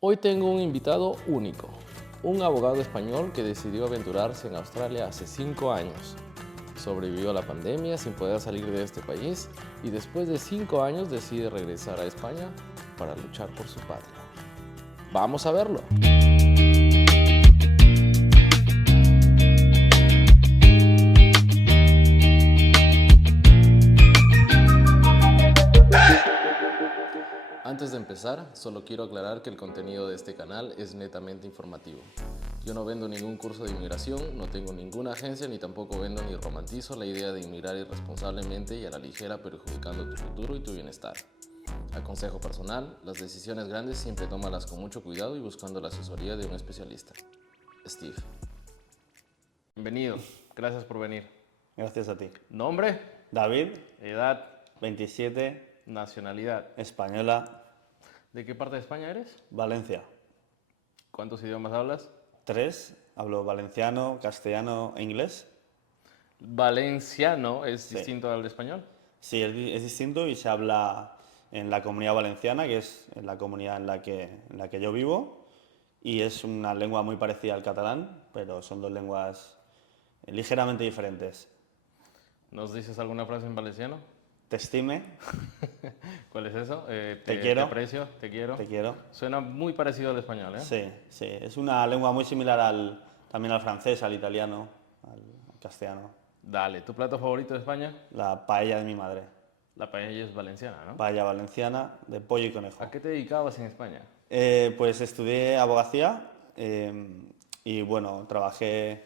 Hoy tengo un invitado único, un abogado español que decidió aventurarse en Australia hace 5 años. Sobrevivió a la pandemia sin poder salir de este país y después de 5 años decide regresar a España para luchar por su patria. Vamos a verlo. Antes de empezar, solo quiero aclarar que el contenido de este canal es netamente informativo. Yo no vendo ningún curso de inmigración, no tengo ninguna agencia ni tampoco vendo ni romantizo la idea de inmigrar irresponsablemente y a la ligera perjudicando tu futuro y tu bienestar. A consejo personal, las decisiones grandes siempre tómalas con mucho cuidado y buscando la asesoría de un especialista. Steve. Bienvenido, gracias por venir. Gracias a ti. Nombre, David, edad, 27, nacionalidad. española, ¿De qué parte de España eres? Valencia. ¿Cuántos idiomas hablas? 3, hablo valenciano, castellano e inglés. Valenciano es Sí. distinto al español. Sí, es distinto y se habla en la Comunidad Valenciana, que es en la comunidad en la que yo vivo, y es una lengua muy parecida al catalán, pero son dos lenguas ligeramente diferentes. ¿Nos dices alguna frase en valenciano? T'estime, ¿Cuál es eso? Te quiero. Te aprecio, te quiero. te quiero. Suena muy parecido al español, ¿eh? Sí, sí, es una lengua muy similar también al francés, al italiano, al castellano. Dale, ¿tu plato favorito de España? La paella de mi madre. La paella es valenciana, ¿no? Paella valenciana de pollo y conejo. ¿A qué te dedicabas en España? Pues estudié abogacía y bueno, trabajé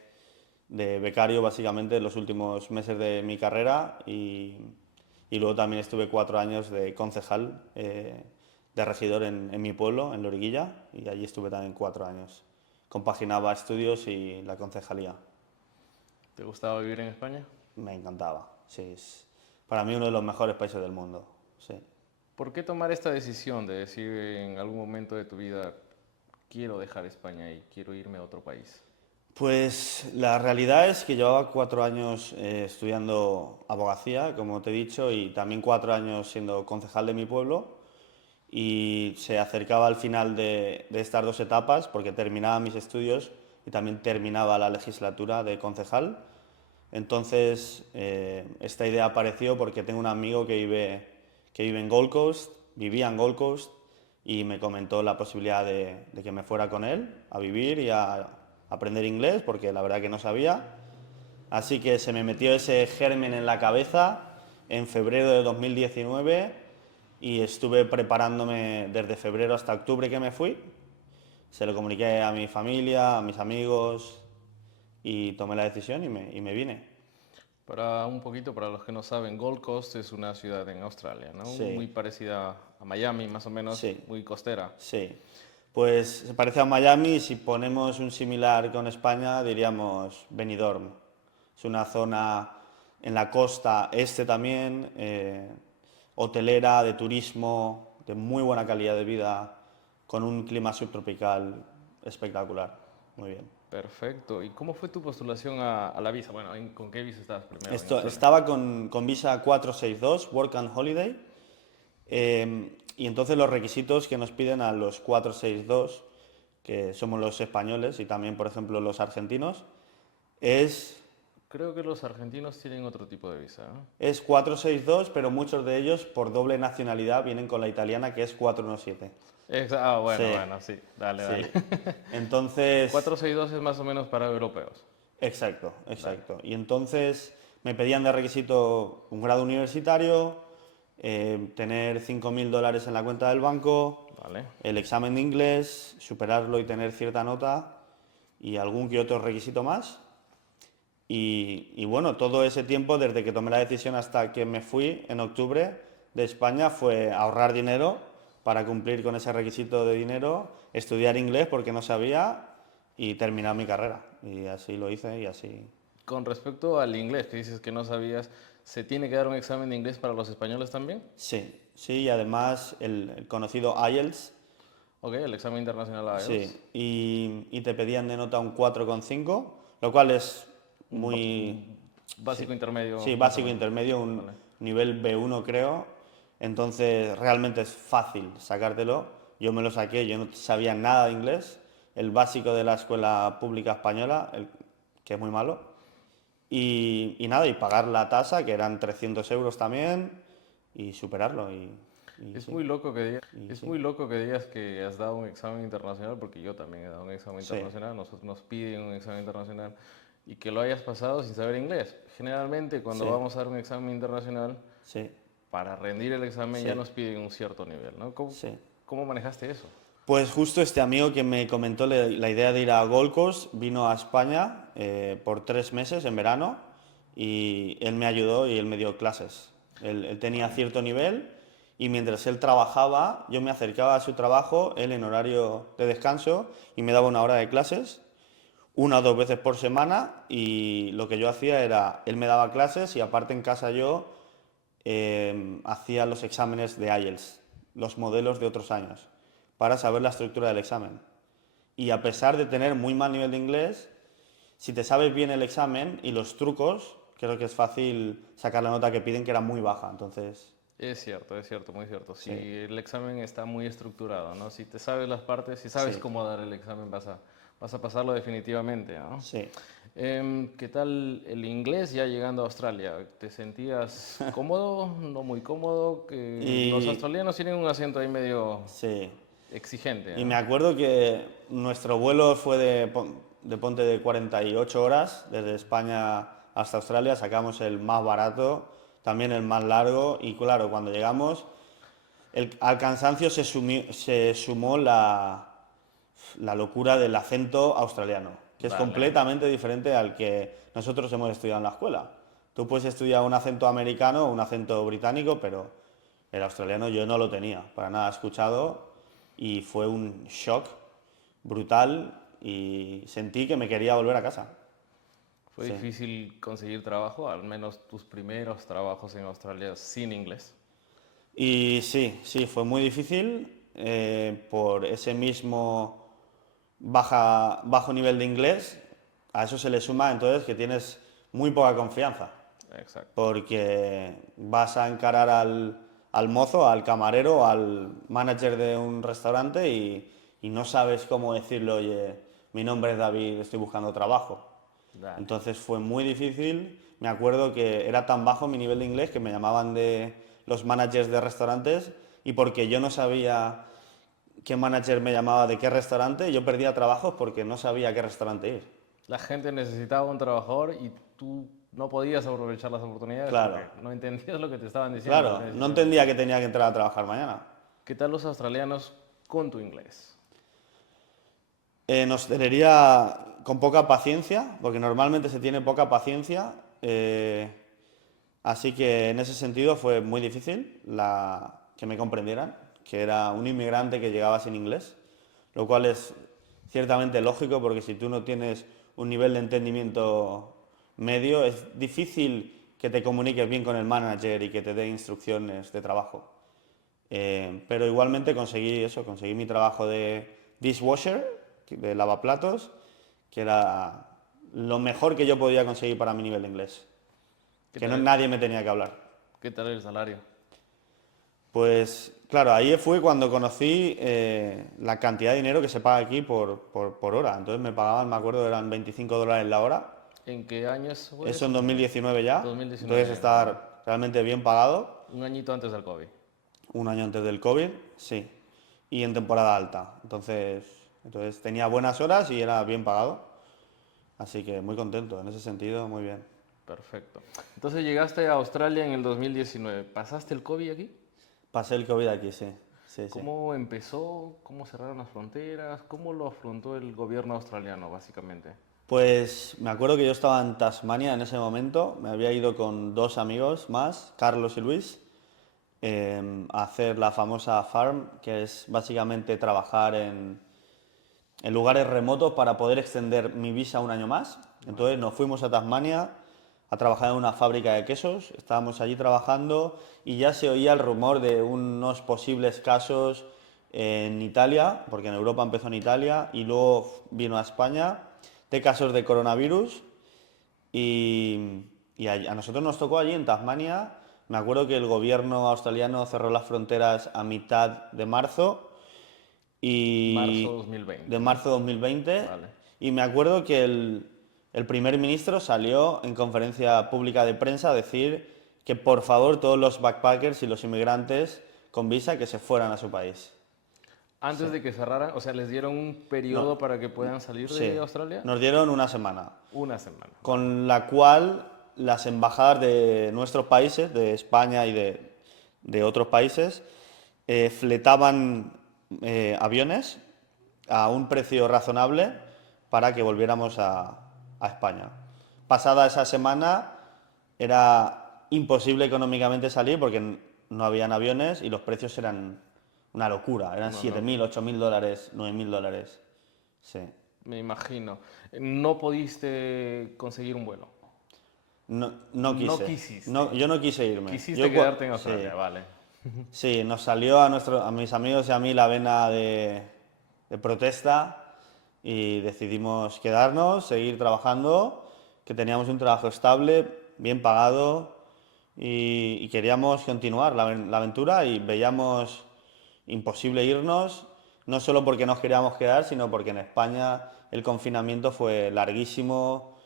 de becario básicamente en los últimos meses de mi carrera y luego también estuve 4 años de concejal, de regidor en mi pueblo, en Loriguilla, y allí estuve también 4 años. Compaginaba estudios y la concejalía. ¿Te gustaba vivir en España? Me encantaba, sí, es para mí uno de los mejores países del mundo, sí. ¿Por qué tomar esta decisión de decir en algún momento de tu vida quiero dejar España y quiero irme a otro país? Pues la realidad es que llevaba 4 años estudiando abogacía, como te he dicho, y también 4 años siendo concejal de mi pueblo, y se acercaba al final de estas 2 etapas porque terminaba mis estudios y también terminaba la legislatura de concejal. Entonces esta idea apareció porque tengo un amigo que vive en Gold Coast, vivía en Gold Coast, y me comentó la posibilidad de que me fuera con él a vivir y a aprender inglés, porque la verdad que no sabía. Así que se me metió ese germen en la cabeza en febrero de 2019 y estuve preparándome desde febrero hasta octubre que me fui. Se lo comuniqué a mi familia, a mis amigos y tomé la decisión y me vine. Para un poquito, para los que no saben, Gold Coast es una ciudad en Australia, ¿no? Sí. Muy parecida a Miami, más o menos, Sí. muy costera. Sí, pues se parece a Miami y si ponemos un similar con España diríamos Benidorm. Es una zona en la costa este también, hotelera, de turismo, de muy buena calidad de vida, con un clima subtropical espectacular. Muy bien. Perfecto. ¿Y cómo fue tu postulación a la visa? Bueno, ¿con qué visa estabas primero en Esto, Australia? estaba con visa 462, Work and Holiday, y entonces los requisitos que nos piden a los 462, que somos los españoles y también, por ejemplo, los argentinos, es, Creo que los argentinos tienen otro tipo de visa, ¿no? es 462, pero muchos de ellos por doble nacionalidad vienen con la italiana, que es 417. Bueno, Sí, bueno, sí. Dale, sí. dale. Entonces, 462 es más o menos para europeos. exacto, exacto. Y entonces me pedían de requisito un grado universitario, tener $5.000 en la cuenta del banco, Vale. el examen de inglés, superarlo y tener cierta nota y algún que otro requisito más. Y bueno, todo ese tiempo, desde que tomé la decisión hasta que me fui en octubre de España, fue ahorrar dinero para cumplir con ese requisito de dinero, estudiar inglés porque no sabía y terminar mi carrera. Y así lo hice y así. Con respecto al inglés, que dices que no sabías, ¿se tiene que dar un examen de inglés para los españoles también? Sí, sí, y además el conocido IELTS, Ok, el examen internacional IELTS. sí, y te pedían de nota un 4,5, lo cual es muy... Básico, Sí, intermedio, sí, más o básico menos. intermedio, un Vale. nivel B1 creo, entonces realmente es fácil sacártelo, yo me lo saqué, yo no sabía nada de inglés, el básico de la escuela pública española, que es muy malo, y nada, y pagar la tasa, que eran 300 euros también, y superarlo, y Es sí, muy loco que digas, y es sí, muy loco que digas que has dado un examen internacional, porque yo también he dado un examen sí, internacional, nosotros nos piden un examen internacional y que lo hayas pasado sin saber inglés. Generalmente cuando sí, vamos a dar un examen internacional, sí, para rendir el examen ya sí, nos piden un cierto nivel, ¿no? sí. ¿Cómo manejaste eso? Pues justo este amigo que me comentó la idea de ir a Gold Coast vino a España por 3 meses en verano y él me ayudó y él me dio clases. Él tenía Vale. cierto nivel y mientras él trabajaba, yo me acercaba a su trabajo, él en horario de descanso y me daba una hora de clases, 1 o 2 veces por semana y lo que yo hacía era, él me daba clases y aparte en casa yo hacía los exámenes de IELTS, los modelos de otros años, para saber la estructura del examen. Y a pesar de tener muy mal nivel de inglés, si te sabes bien el examen y los trucos, creo que es fácil sacar la nota que piden, que era muy baja. Entonces, Es cierto, muy cierto. Si sí, el examen está muy estructurado, ¿no? Si te sabes las partes, si sabes sí, cómo dar el examen, vas a pasarlo definitivamente, ¿no? sí. ¿Qué tal el inglés ya llegando a Australia? ¿Te sentías cómodo? ¿No muy cómodo? Que los Y australianos tienen un acento ahí medio sí. exigente, Y me ¿no? acuerdo que nuestro vuelo fue de ponte de 48 horas, desde España hasta Australia, sacamos el más barato, también el más largo, y claro, cuando llegamos, al cansancio se sumó la locura del acento australiano, que es Vale. completamente diferente al que nosotros hemos estudiado en la escuela. Tú puedes estudiar un acento americano o un acento británico, pero el australiano yo no lo tenía, para nada escuchado, y fue un shock brutal y sentí que me quería volver a casa. ¿Fue Sí. difícil conseguir trabajo? Al menos tus primeros trabajos en Australia sin inglés. Y sí, sí, fue muy difícil por ese mismo bajo nivel de inglés. A eso se le suma entonces que tienes muy poca confianza, Exacto. porque vas a encarar al mozo, al camarero, al manager de un restaurante y no sabes cómo decirle, oye, mi nombre es David, estoy buscando trabajo. Dale. Entonces fue muy difícil. Me acuerdo que era tan bajo mi nivel de inglés que me llamaban de los managers de restaurantes y porque yo no sabía qué manager me llamaba de qué restaurante, yo perdía trabajos porque no sabía a qué restaurante ir. La gente necesitaba un trabajador y tú no podías aprovechar las oportunidades Claro, porque no entendías lo que te estaban diciendo, lo que claro, no necesitaban de ti. entendía que tenía que entrar a trabajar mañana. ¿Qué tal los australianos con tu inglés? En hostelería con poca paciencia, porque normalmente se tiene poca paciencia, así que en ese sentido fue muy difícil que me comprendieran, que era un inmigrante que llegaba sin inglés, lo cual es ciertamente lógico porque si tú no tienes un nivel de entendimiento medio, es difícil que te comuniques bien con el manager y que te dé instrucciones de trabajo. Pero igualmente conseguí eso, conseguí mi trabajo de dishwasher, de lavaplatos, que era lo mejor que yo podía conseguir para mi nivel de inglés, ¿Qué que no, tal, nadie me tenía que hablar. qué tal el salario? Pues claro, ahí fue cuando conocí la cantidad de dinero que se paga aquí por hora. Entonces me pagaban, me acuerdo, eran 25 dólares la hora. ¿En qué años fue Eso eso? en 2019 ya. Entonces 2019, vale. estar realmente bien pagado. Un añito antes del COVID. Un año antes del COVID, sí. Y en temporada alta. Entonces tenía buenas horas y era bien pagado. Así que muy contento, en ese sentido, muy bien. Perfecto. Entonces llegaste a Australia en el 2019. ¿Pasaste el COVID aquí? Pasé el COVID aquí, sí. Sí, sí. ¿Cómo empezó? ¿Cómo cerraron las fronteras? ¿Cómo lo afrontó el gobierno australiano, básicamente? Pues me acuerdo que yo estaba en Tasmania en ese momento. Me había ido con 2 amigos más, Carlos y Luis, a hacer la famosa farm, que es básicamente trabajar en lugares remotos para poder extender mi visa un año más. Vale. Entonces nos fuimos a Tasmania a trabajar en una fábrica de quesos, estábamos allí trabajando y ya se oía el rumor de unos posibles casos en Italia, porque en Europa empezó en Italia y luego vino a España, de casos de coronavirus y a nosotros nos tocó allí en Tasmania. Me acuerdo que el gobierno australiano cerró las fronteras a mitad de marzo Marzo y 2020. de marzo de 2020. Vale. Y me acuerdo que el primer ministro salió en conferencia pública de prensa a decir que por favor todos los backpackers y los inmigrantes con visa que se fueran a su país. Antes de que cerraran, o sea, les dieron un No, periodo para que puedan salir de sí, Australia. nos dieron una semana, Una semana. Vale. con la cual las embajadas de nuestros países, de España y de otros países, fletaban aviones a un precio razonable para que volviéramos a España. Pasada esa semana era imposible económicamente salir porque no habían aviones y los precios eran una locura. Eran No, no, 7.000, 8.000 dólares, 9.000 dólares. Sí. me imagino. No pudiste conseguir un vuelo. No, no No quise. quisiste. No, yo no quise irme. Quisiste quedarte en Sí, Australia, vale. sí, nos salió a mis amigos y a mí la vena de protesta y decidimos quedarnos, seguir trabajando, que teníamos un trabajo estable, bien pagado y queríamos continuar la aventura y veíamos imposible irnos, no solo porque nos queríamos quedar, sino porque en España el confinamiento fue larguísimo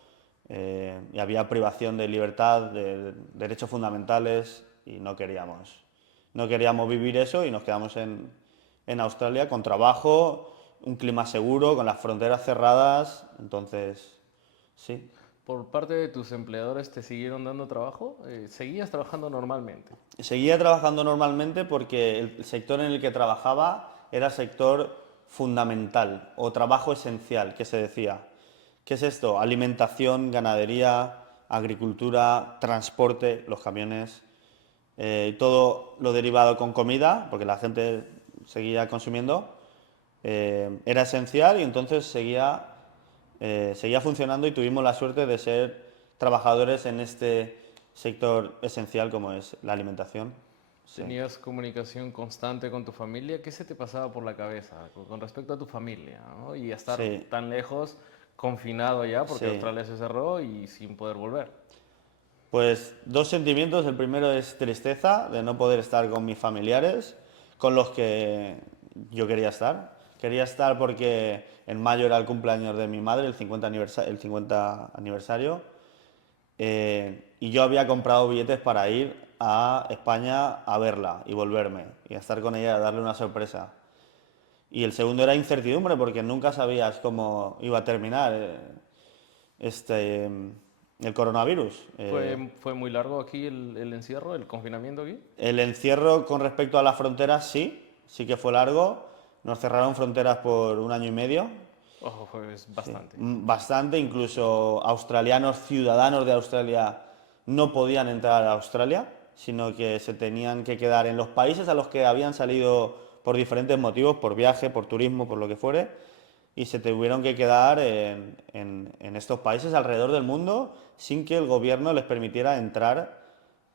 y había privación de libertad, de derechos fundamentales y no queríamos vivir eso y nos quedamos en Australia con trabajo, un clima seguro, con las fronteras cerradas, entonces sí. ¿Por parte de tus empleadores te siguieron dando trabajo? ¿Seguías trabajando normalmente? Seguía trabajando normalmente porque el sector en el que trabajaba era sector fundamental o trabajo esencial, que se decía. ¿Qué es esto? Alimentación, ganadería, agricultura, transporte, los camiones, todo lo derivado con comida, porque la gente seguía consumiendo, era esencial y entonces seguía funcionando y tuvimos la suerte de ser trabajadores en este sector esencial como es la alimentación. Sí. ¿Tenías comunicación constante con tu familia? ¿Qué se te pasaba por la cabeza con respecto a tu familia, ¿no? Y estar Sí, tan lejos, confinado ya, porque sí. Australia se cerró y sin poder volver. Pues dos sentimientos. El primero es tristeza de no poder estar con mis familiares, con los que yo quería estar. Quería estar porque en mayo era el cumpleaños de mi madre, el 50 aniversario, y yo había comprado billetes para ir a España a verla y volverme, y a estar con ella, a darle una sorpresa. Y el segundo era incertidumbre, porque nunca sabías cómo iba a terminar este, el coronavirus. ¿Fue muy largo aquí el encierro, el confinamiento aquí? El encierro con respecto a las fronteras sí que fue largo. Nos cerraron fronteras por 1 año y medio. Ojo, fue bastante. Bastante, incluso australianos, ciudadanos de Australia, no podían entrar a Australia, sino que se tenían que quedar en los países a los que habían salido por diferentes motivos, por viaje, por turismo, por lo que fuere, y se tuvieron que quedar en estos países alrededor del mundo sin que el gobierno les permitiera entrar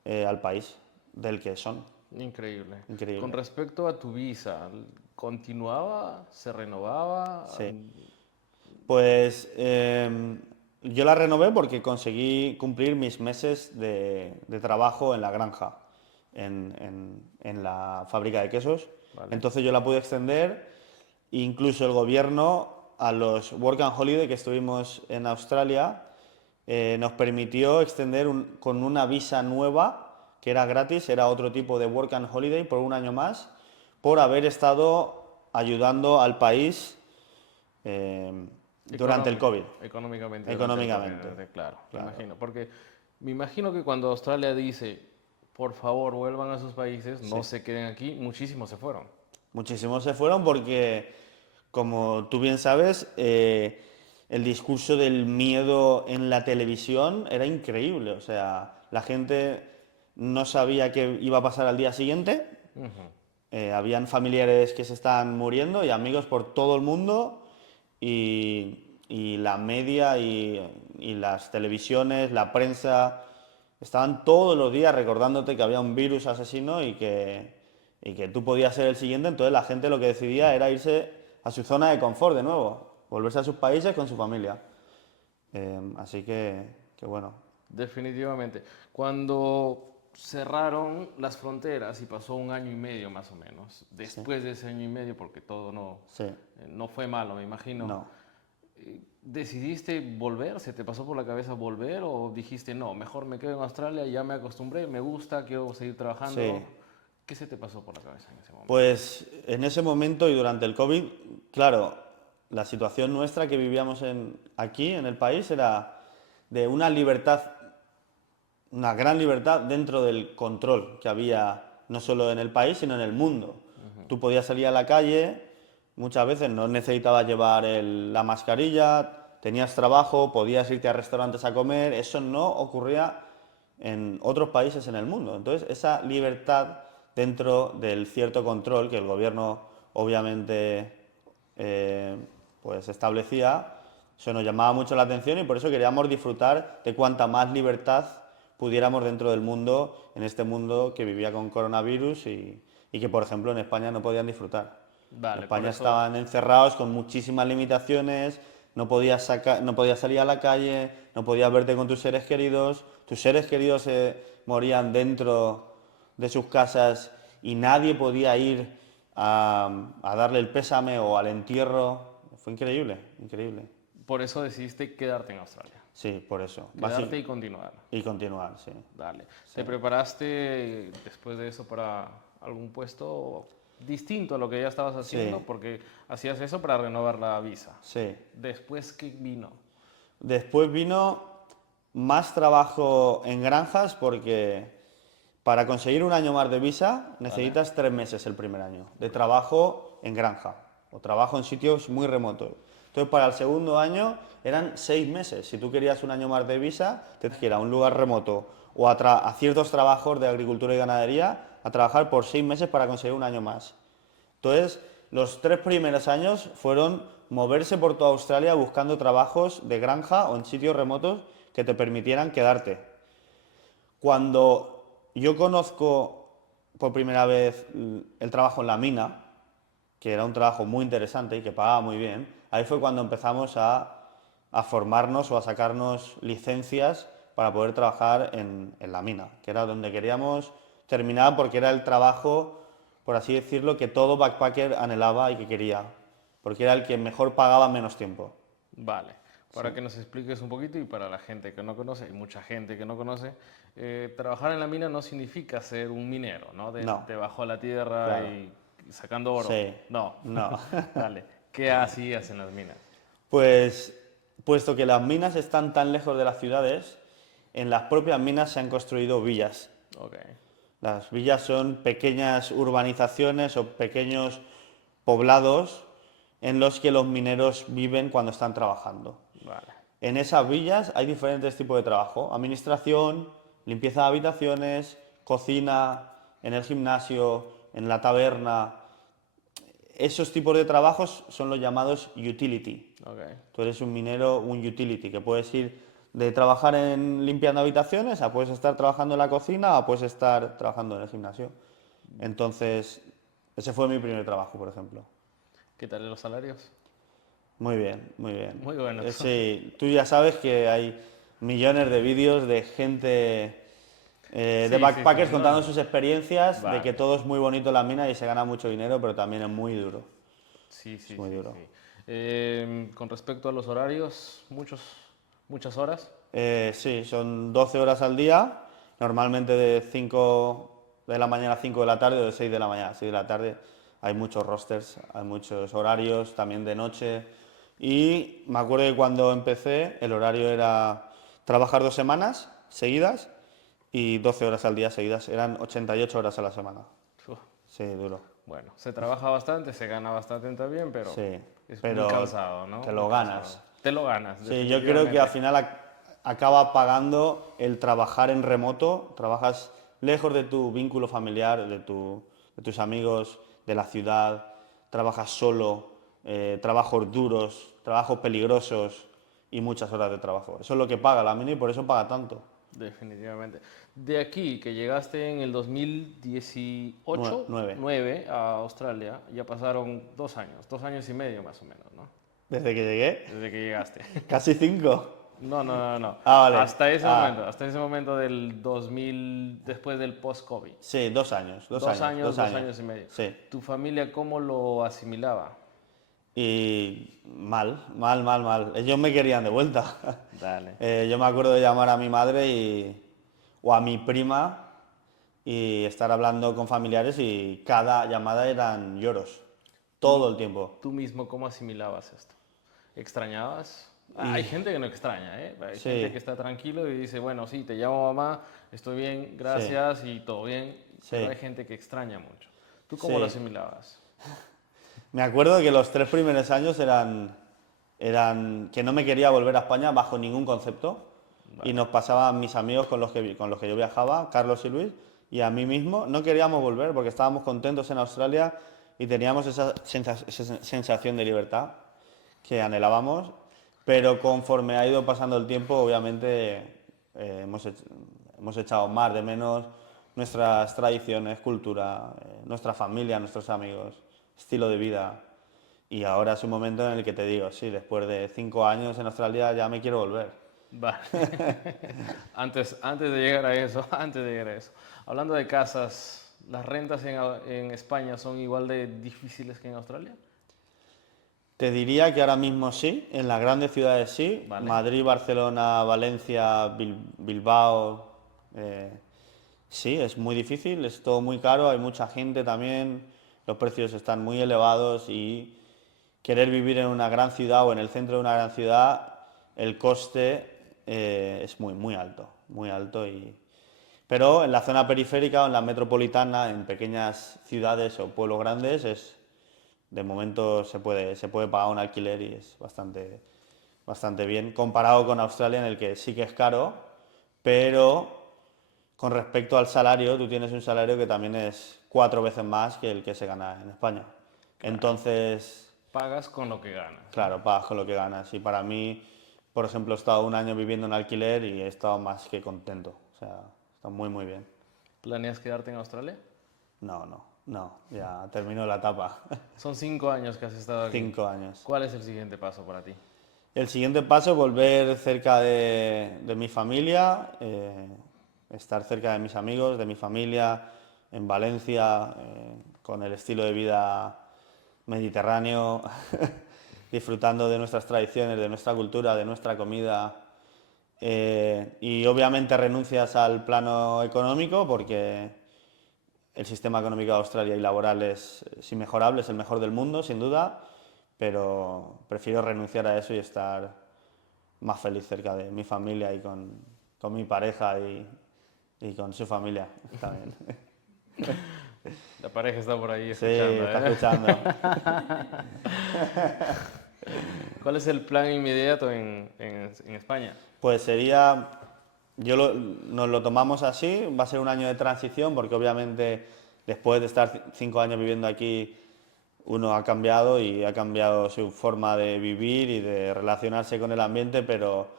al país del que son. Increíble. Con Increíble. respecto a tu visa, ¿continuaba? ¿Se renovaba? Sí. Pues yo la renové porque conseguí cumplir mis meses de trabajo en la granja, en la fábrica de quesos. Vale. Entonces yo la pude extender, incluso el gobierno a los Work and Holiday que estuvimos en Australia nos permitió extender con una visa nueva que era gratis, era otro tipo de Work and Holiday por 1 año más, por haber estado ayudando al país durante el COVID. Económicamente. Económicamente. Durante el COVID, claro, me Claro. imagino. Porque me imagino que cuando Australia dice, por favor, vuelvan a sus países, no se queden aquí, muchísimos se fueron. Muchísimos se fueron porque, como tú bien sabes, el discurso del miedo en la televisión era increíble. O sea, la gente no sabía qué iba a pasar al día siguiente. Habían familiares que se estaban muriendo y amigos por todo el mundo y la media y las televisiones, la prensa, estaban todos los días recordándote que había un virus asesino y que tú podías ser el siguiente. Entonces la gente lo que decidía era irse a su zona de confort de nuevo, volverse a sus países con su familia. Así que bueno. Definitivamente. Cuando cerraron las fronteras y pasó un año y medio más o menos, después de ese año y medio, porque todo no fue malo, me imagino, No. ¿decidiste volver? ¿Se te pasó por la cabeza volver o dijiste, no, mejor me quedo en Australia, ya me acostumbré, me gusta, quiero seguir trabajando? Sí. ¿Qué se te pasó por la cabeza en ese momento? Pues en ese momento y durante el COVID, claro, la situación nuestra que vivíamos aquí en el país era de una libertad, una gran libertad dentro del control que había no solo en el país, sino en el mundo. Tú podías salir a la calle, muchas veces no necesitabas llevar la mascarilla, tenías trabajo, podías irte a restaurantes a comer, eso no ocurría en otros países en el mundo. Entonces, esa libertad dentro del cierto control que el gobierno obviamente pues establecía, eso nos llamaba mucho la atención y por eso queríamos disfrutar de cuanta más libertad pudiéramos dentro del mundo, en este mundo que vivía con coronavirus y que, por ejemplo, en España no podían disfrutar. En Vale, por España eso, estaban encerrados con muchísimas limitaciones, no podías salir a la calle, no podías verte con tus seres queridos morían dentro de sus casas y nadie podía ir a darle el pésame o al entierro. Fue increíble, increíble. por eso decidiste quedarte en Australia, Sí, por eso. quedarte y continuar. Y continuar, sí. Dale. ¿Te preparaste después de eso para algún puesto distinto a lo que ya estabas haciendo? Sí. Porque hacías eso para renovar la visa. Sí. Después, ¿qué vino? Después vino más trabajo en granjas porque para conseguir un año más de visa necesitas 3 meses el primer año de trabajo en granja o trabajo en sitios muy remotos. Entonces para el segundo año eran 6 meses. Si tú querías un año más de visa, te que ir a un lugar remoto o a ciertos trabajos de agricultura y ganadería a trabajar por 6 meses para conseguir un año más. Entonces, los 3 primeros años fueron moverse por toda Australia buscando trabajos de granja o en sitios remotos que te permitieran quedarte. Cuando yo conozco por primera vez el trabajo en la mina, que era un trabajo muy interesante y que pagaba muy bien, ahí fue cuando empezamos a formarnos o a sacarnos licencias para poder trabajar en la mina, que era donde queríamos terminar porque era el trabajo, por así decirlo, que todo backpacker anhelaba y que quería, porque era el que mejor pagaba en menos tiempo. Vale. Para que nos expliques un poquito y para la gente que no conoce, y mucha gente que no conoce, trabajar en la mina no significa ser un minero, ¿no? No. Debajo de la tierra Claro. y sacando oro. Sí. No. No. Dale. ¿Qué hacías en las minas? Pues, puesto que las minas están tan lejos de las ciudades, en las propias minas se han construido villas. Ok. Las villas son pequeñas urbanizaciones o pequeños poblados en los que los mineros viven cuando están trabajando. Vale. En esas villas hay diferentes tipos de trabajo: administración, limpieza de habitaciones, cocina, en el gimnasio, en la taberna. Esos tipos de trabajos son los llamados utility. Ok. Tú eres un minero, un utility, que puedes ir de trabajar limpiando habitaciones a puedes estar trabajando en la cocina a puedes estar trabajando en el gimnasio. Entonces, ese fue mi primer trabajo, por ejemplo. ¿Qué tal los salarios? Muy bien, muy bien. Muy buenos. Sí, tú ya sabes que hay millones de vídeos de gente, de backpackers sí, contando no. sus experiencias, de Vale. que todo es muy bonito en la mina y se gana mucho dinero, pero también es muy duro. Sí, sí, muy sí, duro. sí. Con respecto a los horarios, muchas horas. Sí, son 12 horas al día, normalmente de 5 de la mañana a 5 de la tarde o de 6 de la mañana a 6 de la tarde. Hay muchos rosters, hay muchos horarios, también de noche. Y me acuerdo que cuando empecé el horario era trabajar 2 semanas seguidas y 12 horas al día seguidas. Eran 88 horas a la semana. Uf, Sí, duro. bueno, se trabaja bastante, se gana bastante también, pero Sí, es pero muy cansado, ¿no? te lo Muy ganas. cansado. Te lo ganas, Sí, yo creo que al definitivamente. final acaba pagando el trabajar en remoto. Trabajas lejos de tu vínculo familiar, de tus amigos, de la ciudad. Trabajas solo, trabajos duros, trabajos peligrosos y muchas horas de trabajo. Eso es lo que paga la mina y por eso paga tanto. Definitivamente. De aquí, que llegaste en el 2018, Nueve. 9 a Australia, ya pasaron 2 años y medio más o menos, ¿no? Desde que llegué, Desde que llegaste. casi 5. No. Ah, vale. Hasta ese momento del 2000, después del post-COVID. Sí, 2 años. 2 años y medio. Sí. ¿Tu familia cómo lo asimilaba? Y mal. Ellos me querían de vuelta. Dale. Yo me acuerdo de llamar a mi madre o a mi prima y estar hablando con familiares y cada llamada eran lloros, todo el tiempo. ¿Tú mismo cómo asimilabas esto? ¿Extrañabas? Hay gente que no extraña, ¿eh? Hay Sí, gente que está tranquilo y dice, bueno, sí, te llamo mamá, estoy bien, sí, gracias y todo bien, pero sí, hay gente que extraña mucho. ¿Tú cómo lo sí. asimilabas? Me acuerdo que los 3 primeros años eran que no me quería volver a España bajo ningún concepto y Vale. nos pasaban mis amigos con los que yo viajaba, Carlos y Luis, y a mí mismo no queríamos volver porque estábamos contentos en Australia y teníamos esa sensación de libertad que anhelábamos, pero conforme ha ido pasando el tiempo, obviamente hemos echado más de menos nuestras tradiciones, cultura, nuestra familia, nuestros amigos, estilo de vida. Y ahora es un momento en el que te digo, sí, después de 5 años en Australia ya me quiero volver. Vale. Antes de llegar a eso, antes de llegar a eso. Hablando de casas, ¿las rentas en España son igual de difíciles que en Australia? Te diría que ahora mismo sí, en las grandes ciudades sí, Vale. Madrid, Barcelona, Valencia, Bilbao, eh, sí, es muy difícil, es todo muy caro, hay mucha gente también, los precios están muy elevados y querer vivir en una gran ciudad o en el centro de una gran ciudad, el coste es muy alto pero en la zona periférica o en la metropolitana, en pequeñas ciudades o pueblos grandes, de momento se puede pagar un alquiler y es bastante bien, comparado con Australia en el que sí que es caro, pero con respecto al salario, tú tienes un salario que también es 4 veces más que el que se gana en España. Claro. Entonces, Pagas con lo que ganas, ¿no? claro, pagas con lo que ganas. Y para mí, por ejemplo, he estado un año viviendo en alquiler y he estado más que contento. O sea, está muy bien. ¿Planeas quedarte en Australia? No, ya terminó la etapa. Son 5 años que has estado aquí. 5 años. ¿Cuál es el siguiente paso para ti? El siguiente paso, volver cerca de mi familia, estar cerca de mis amigos, de mi familia, en Valencia, con el estilo de vida mediterráneo, disfrutando de nuestras tradiciones, de nuestra cultura, de nuestra comida. Y obviamente renuncias al plano económico porque el sistema económico de Australia y laboral es inmejorable, es el mejor del mundo, sin duda, pero prefiero renunciar a eso y estar más feliz cerca de mi familia y con mi pareja y con su familia también. La pareja está por ahí Sí, escuchando, está ¿eh? escuchando. ¿Cuál es el plan inmediato en España? Pues nos lo tomamos así, va a ser un año de transición porque obviamente después de estar 5 años viviendo aquí uno ha cambiado y ha cambiado su forma de vivir y de relacionarse con el ambiente, pero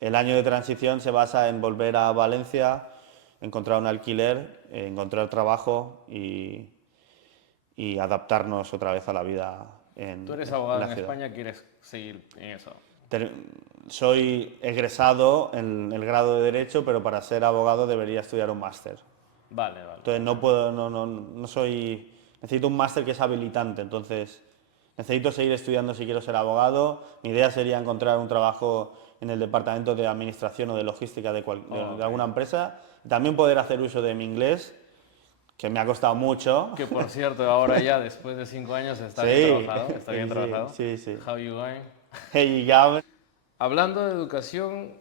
el año de transición se basa en volver a Valencia, encontrar un alquiler, encontrar trabajo y adaptarnos otra vez a la vida Tú eres en abogado la en ciudad. España, ¿quieres seguir en eso? Ter- Soy egresado en el grado de Derecho, pero para ser abogado debería estudiar un máster. Vale, vale. Entonces no puedo, no soy, necesito un máster que es habilitante, entonces necesito seguir estudiando si quiero ser abogado. Mi idea sería encontrar un trabajo en el departamento de administración o de logística de Ok. alguna empresa. También poder hacer uso de mi inglés, que me ha costado mucho. Que por cierto, ahora ya, después de 5 años, está bien Sí, trabajado. Está bien sí, trabajado. sí, sí. How you going? Hey, Gavin. Hablando de educación,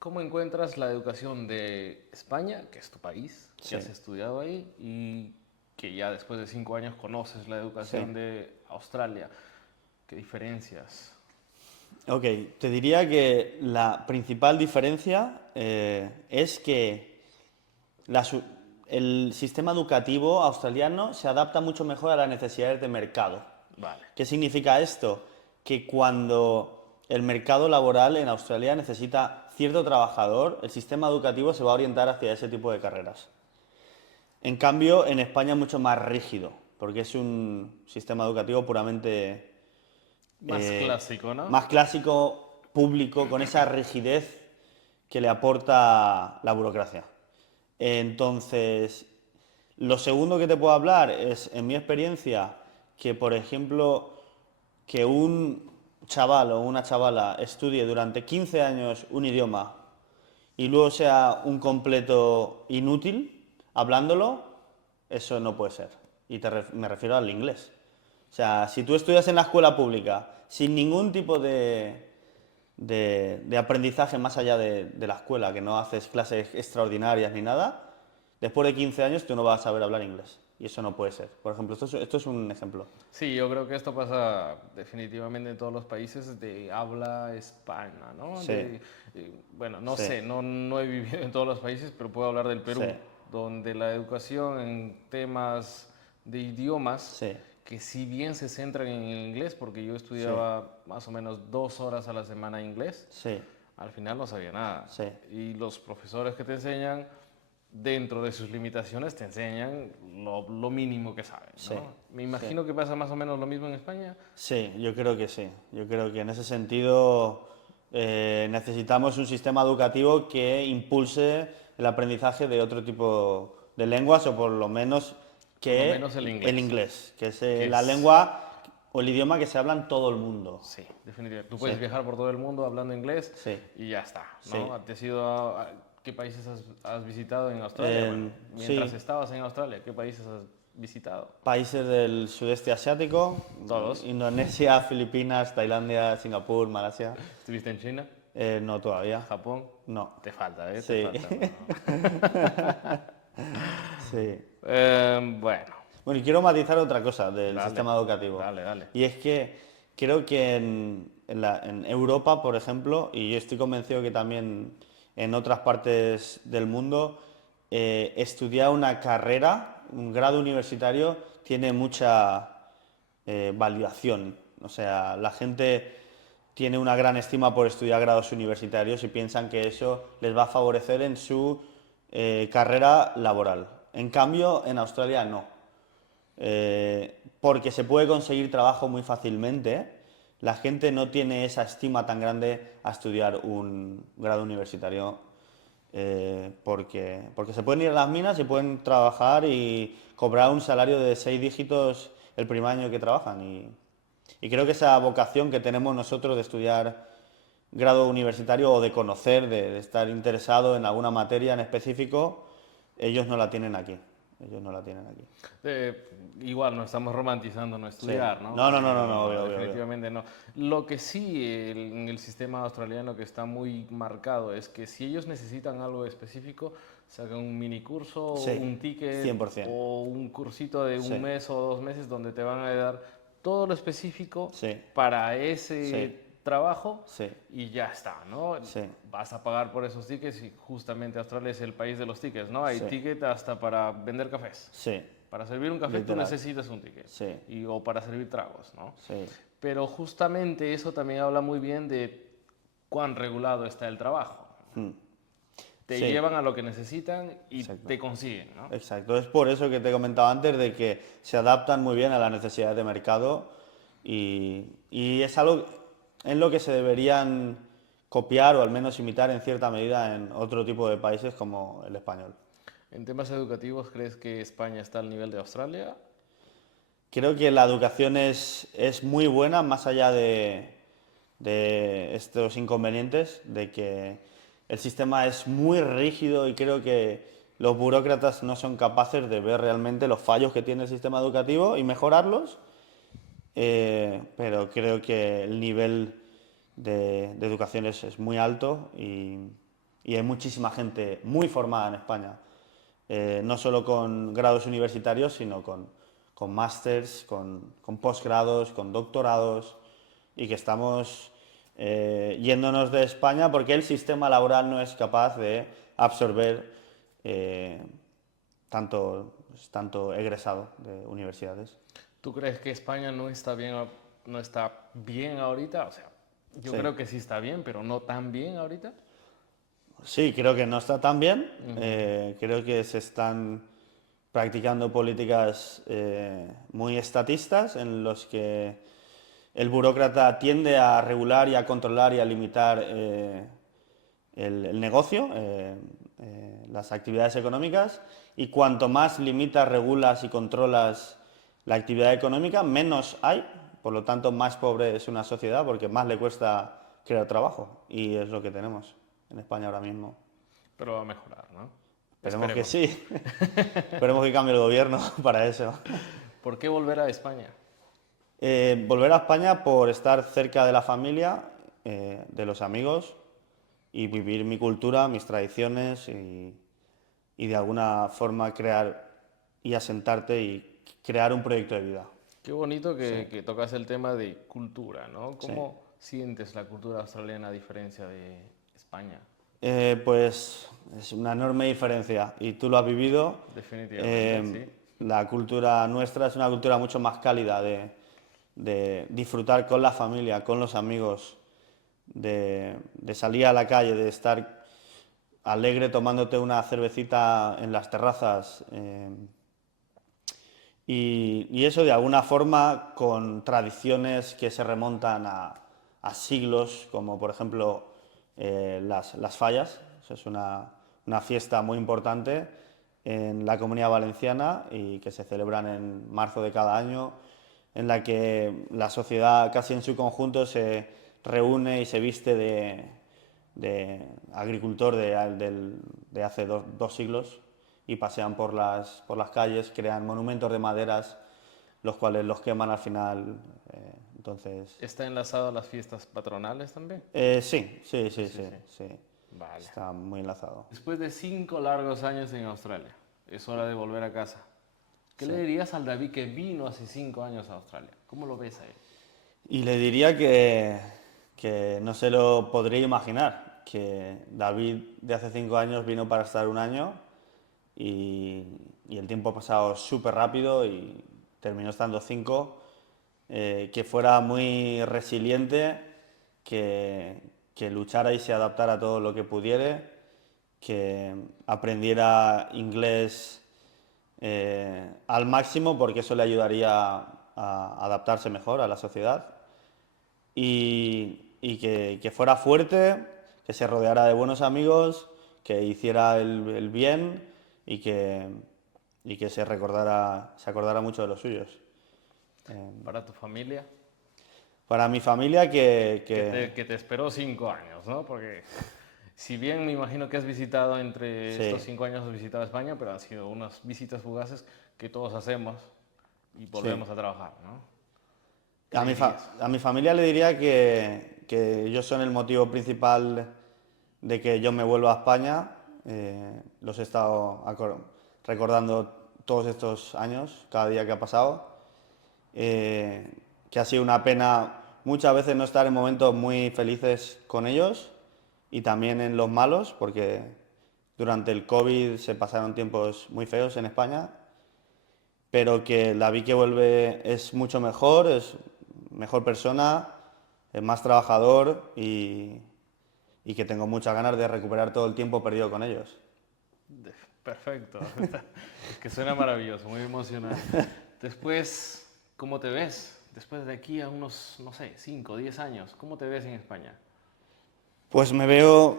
¿cómo encuentras la educación de España, que es tu país, que Sí, has estudiado ahí y que ya después de 5 años conoces la sí. educación de Australia? ¿Qué diferencias? Ok, te diría que la principal diferencia es que la su- el sistema educativo australiano se adapta mucho mejor a las necesidades de mercado. Vale. ¿Qué significa esto? Que cuando el mercado laboral en Australia necesita cierto trabajador, el sistema educativo se va a orientar hacia ese tipo de carreras. En cambio, en España es mucho más rígido, porque es un sistema educativo puramente Más clásico, ¿no? más clásico, público con esa rigidez que le aporta la burocracia. Entonces, lo segundo que te puedo hablar es, en mi experiencia, que por ejemplo, que un chaval o una chavala estudie durante 15 años un idioma y luego sea un completo inútil hablándolo, eso no puede ser. Y me refiero al inglés. O sea, si tú estudias en la escuela pública sin ningún tipo de aprendizaje más allá de la escuela, que no haces clases extraordinarias ni nada, después de 15 años tú no vas a saber hablar inglés. Y eso no puede ser. Por ejemplo, esto es un ejemplo. Sí, yo creo que esto pasa definitivamente en todos los países de habla hispana, ¿no? Sí, Bueno, no sí, sé, no he vivido en todos los países, pero puedo hablar del Perú, sí, donde la educación en temas de idiomas, sí, que si bien se centran en el inglés, porque yo sí, estudiaba más o menos 2 horas a la semana inglés, sí, al final no sabía nada. sí. Y los profesores que te enseñan, dentro de sus limitaciones, te enseñan lo mínimo que saben, Sí, ¿no? Me sí. imagino que pasa más o menos lo mismo en España. Sí, yo creo que sí. Yo creo que en ese sentido necesitamos un sistema educativo que impulse el aprendizaje de otro tipo de lenguas o por lo menos Por lo que menos el el inglés, inglés, que es que la es, lengua o el idioma que se habla en todo el mundo. sí, definitivamente. Tú Sí, puedes viajar por todo el mundo hablando inglés sí, y ya está, sí. ¿no? ¿Te has ido qué países has visitado en Australia? Bueno, mientras Sí, estabas en Australia, ¿qué países has visitado? países del sudeste asiático, Todos. Indonesia, Filipinas, Tailandia, Singapur, Malasia. ¿Estuviste en China? No todavía, ¿Japón? no. Te falta, ¿eh? Te Sí, falta. ¿No? sí. Bueno, Bueno, y quiero matizar otra cosa del dale, sistema educativo. dale, dale. Y es que creo que en Europa, por ejemplo, y yo estoy convencido que también en otras partes del mundo, estudiar una carrera, un grado universitario, tiene mucha validación. O sea, la gente tiene una gran estima por estudiar grados universitarios y piensan que eso les va a favorecer en su carrera laboral. En cambio, en Australia no. Porque se puede conseguir trabajo muy fácilmente, la gente no tiene esa estima tan grande a estudiar un grado universitario porque se pueden ir a las minas y pueden trabajar y cobrar un salario de 6 dígitos el primer año que trabajan. Y creo que esa vocación que tenemos nosotros de estudiar grado universitario o de conocer, de estar interesado en alguna materia en específico, ellos no la tienen aquí. Ellos no la tienen aquí. Igual no estamos romantizando no Sí. estudiar, ¿no? No, no, no, no, no, No, obvio, obvio, obvio. definitivamente no. Lo que sí en el sistema australiano que está muy marcado es que si ellos necesitan algo específico, sacan un mini curso, Sí, un ticket 100%. o un cursito de Sí, un mes o 2 meses donde te van a dar todo lo específico sí, para ese sí, trabajo sí, y ya está, ¿no? sí, Vas a pagar por esos tickets y justamente Australia es el país de los tickets, ¿no? Hay sí, ticket hasta para vender cafés. sí, Para servir un café tú literal. necesitas un ticket. Sí, O para servir tragos, ¿no? sí, Pero justamente eso también habla muy bien de cuán regulado está el trabajo. mm, Te sí, llevan a lo que necesitan y exacto. te consiguen, ¿no? Exacto. Es por eso que te he comentado antes de que se adaptan muy bien a las necesidades de mercado y es algo en lo que se deberían copiar o al menos imitar en cierta medida en otro tipo de países como el español. En temas educativos, ¿crees que España está al nivel de Australia? Creo que la educación es muy buena, más allá de estos inconvenientes, de que el sistema es muy rígido y creo que los burócratas no son capaces de ver realmente los fallos que tiene el sistema educativo y mejorarlos, pero creo que el nivel de educación es muy alto y hay muchísima gente muy formada en España, no solo con grados universitarios, sino con másters, con posgrados, con doctorados, y que estamos yéndonos de España porque el sistema laboral no es capaz de absorber tanto egresado de universidades. ¿Tú crees que España no está bien ahorita? O sea, yo Sí. creo que sí está bien, pero no tan bien ahorita. Sí, creo que no está tan bien. Creo que se están practicando políticas muy estatistas en los que el burócrata tiende a regular y a controlar y a limitar el negocio, las actividades económicas, y cuanto más limitas, regulas y controlas la actividad económica, menos hay, por lo tanto más pobre es una sociedad porque más le cuesta crear trabajo, y es lo que tenemos en España ahora mismo. Pero va a mejorar, ¿no? Esperemos que sí, esperemos que cambie el gobierno para eso. ¿Por qué volver a España? Volver a España por estar cerca de la familia, de los amigos, y vivir mi cultura, mis tradiciones y de alguna forma crear y asentarte y crear un proyecto de vida. Qué bonito Sí, que tocas el tema de cultura, ¿no? sí. ¿Cómo sientes la cultura australiana a diferencia de España? Pues es una enorme diferencia y tú lo has vivido. Definitivamente, sí. La cultura nuestra es una cultura mucho más cálida de disfrutar con la familia, con los amigos, de salir a la calle, de estar alegre tomándote una cervecita en las terrazas. Y eso de alguna forma con tradiciones que se remontan a siglos, como por ejemplo las fallas. Eso es una fiesta muy importante en la Comunidad Valenciana y que se celebran en marzo de cada año, en la que la sociedad casi en su conjunto se reúne y se viste de agricultor de hace dos siglos y pasean por las calles, crean monumentos de maderas, los cuales los queman al final. Entonces, ¿Está enlazado a las fiestas patronales también? sí, sí, sí, Sí, sí, sí. sí, Vale. está muy enlazado. Después de 5 largos años en Australia, es hora de volver a casa. ¿Qué Sí. le dirías al David que vino hace 5 años a Australia? ¿Cómo lo ves a él? Y le diría que no se lo podría imaginar, que David de hace 5 años vino para estar un año y, y el tiempo ha pasado súper rápido y terminó estando 5, que fuera muy resiliente, que luchara y se adaptara a todo lo que pudiere, que aprendiera inglés al máximo porque eso le ayudaría a adaptarse mejor a la sociedad y que fuera fuerte, que se rodeara de buenos amigos, que hiciera el bien y que se acordara mucho de los suyos. Para tu familia, Para mi familia que te esperó 5 años, ¿no? Porque si bien me imagino que has visitado entre estos sí, 5 años, has visitado España, pero han sido unas visitas fugaces que todos hacemos y sí. volvemos a trabajar, ¿no? ¿Qué le dirías? A mi familia le diría que ellos son el motivo principal de que yo me vuelva a España. Los he estado recordando todos estos años, cada día que ha pasado. Que ha sido una pena muchas veces no estar en momentos muy felices con ellos y también en los malos, porque durante el COVID se pasaron tiempos muy feos en España, pero que la vi que vuelve es mucho mejor, es mejor persona, es más trabajador y que tengo muchas ganas de recuperar todo el tiempo perdido con ellos. Perfecto. Es que suena maravilloso, muy emocionante. Después, ¿cómo te ves? Después de aquí a unos, no sé, 5 o 10 años, ¿cómo te ves en España? Pues me veo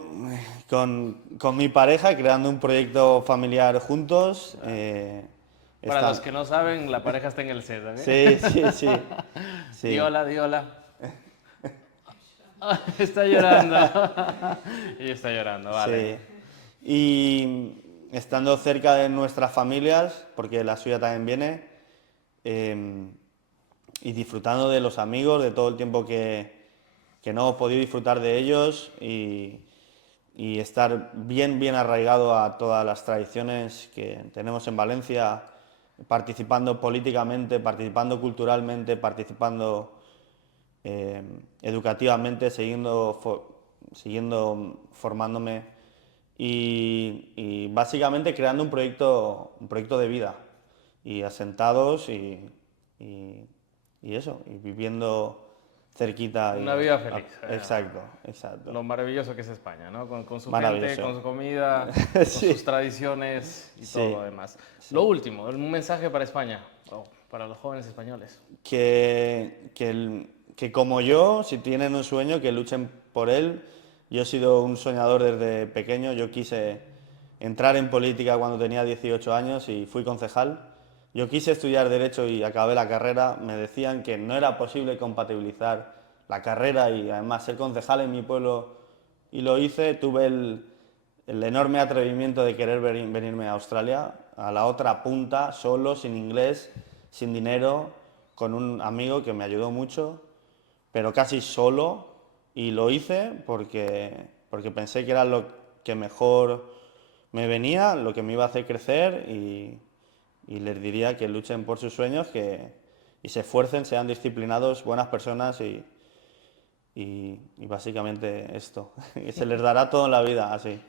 con mi pareja creando un proyecto familiar juntos. Para los Está... que no saben, la pareja está en el set, Sí, ¿ok? sí, sí, Di sí, hola, di hola. Está llorando. Ella está llorando, vale. sí. Y estando cerca de nuestras familias, porque la suya también viene, eh, y disfrutando de los amigos, de todo el tiempo que no he podido disfrutar de ellos y estar bien, bien arraigado a todas las tradiciones que tenemos en Valencia, participando políticamente, participando culturalmente, participando eh, educativamente, siguiendo formándome y básicamente creando un proyecto de vida y asentados y, y eso, y viviendo cerquita. Una vida feliz. Exacto, exacto. Lo maravilloso que es España, ¿no? Con su gente, Maravilloso. con su comida, con sus Sí, tradiciones y todo sí, lo demás. sí. Lo último, un mensaje para España, o para los jóvenes españoles. Que que como yo, si tienen un sueño, que luchen por él. Yo he sido un soñador desde pequeño, yo quise entrar en política cuando tenía 18 años y fui concejal. Yo quise estudiar Derecho y acabé la carrera, me decían que no era posible compatibilizar la carrera y además ser concejal en mi pueblo y lo hice. Tuve el enorme atrevimiento de querer venirme a Australia, a la otra punta, solo, sin inglés, sin dinero, con un amigo que me ayudó mucho, pero casi solo, y lo hice porque pensé que era lo que mejor me venía, lo que me iba a hacer crecer y les diría que luchen por sus sueños y se esfuercen, sean disciplinados, buenas personas y básicamente esto. Y se les dará todo en la vida, así.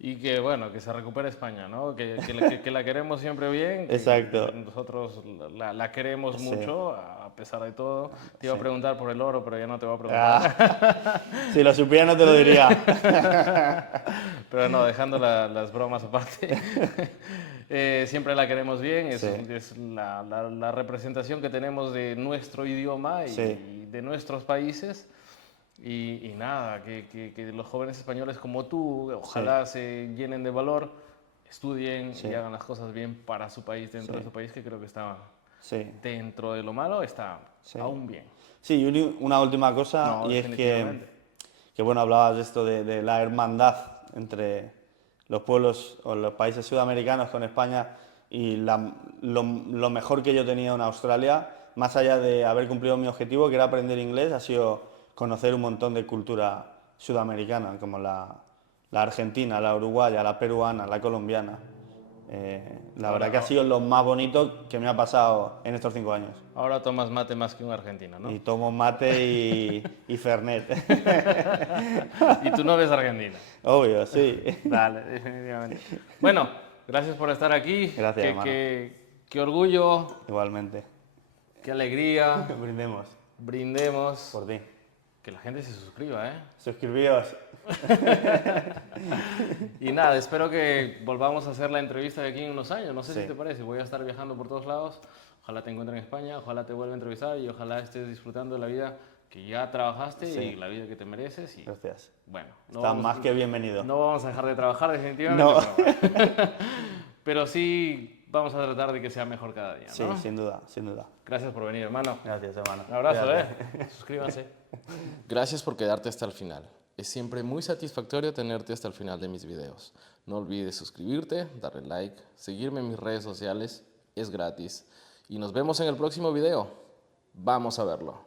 Y que bueno, que se recupere España, ¿no? Que la queremos siempre bien, Exacto. que nosotros la queremos Sí. mucho, a pesar de todo. Te iba a Sí. preguntar por el oro, pero ya no te voy a preguntar. Ah, si lo supiera no te lo diría. Pero no, dejando las bromas aparte, siempre la queremos bien, Sí. es la representación que tenemos de nuestro idioma y Sí. de nuestros países. Y nada, que los jóvenes españoles como tú, ojalá se llenen de valor, estudien Sí. y hagan las cosas bien para su país, dentro Sí. de su país, que creo que está Sí. dentro de lo malo, está Sí. aún bien. Sí, y una última cosa, No, y es definitivamente. que bueno, hablabas de esto de la hermandad entre los pueblos o los países sudamericanos con España y lo mejor que yo tenía en Australia, más allá de haber cumplido mi objetivo, que era aprender inglés, ha sido conocer un montón de cultura sudamericana, como la argentina, la uruguaya, la peruana, la colombiana. La verdad que ha sido lo más bonito que me ha pasado en estos 5 años. Ahora tomas mate más que un argentino, ¿no? Y tomo mate y Fernet. Y tú no ves Argentina. Obvio, sí. Dale, definitivamente. Bueno, gracias por estar aquí. Gracias, hermano. Qué orgullo, Igualmente. qué alegría. Brindemos Brindemos. por ti. Que la gente se suscriba, ¿eh? Suscribíos. Y nada, espero que volvamos a hacer la entrevista de aquí en unos años. No sé Sí. si te parece. Voy a estar viajando por todos lados. Ojalá te encuentre en España, ojalá te vuelva a entrevistar y ojalá estés disfrutando de la vida que ya trabajaste Sí. y la vida que te mereces. Y Gracias. bueno, Estás más que bienvenido. no vamos a dejar de trabajar definitivamente. No. Pero sí vamos a tratar de que sea mejor cada día, Sí, ¿no? sin duda, sin duda. Gracias por venir, hermano. Gracias, hermano. Un abrazo, Cuídate. Suscríbanse. Gracias por quedarte hasta el final. Es siempre muy satisfactorio tenerte hasta el final de mis videos. No olvides suscribirte, darle like, seguirme en mis redes sociales, es gratis. Y nos vemos en el próximo video. Vamos a verlo.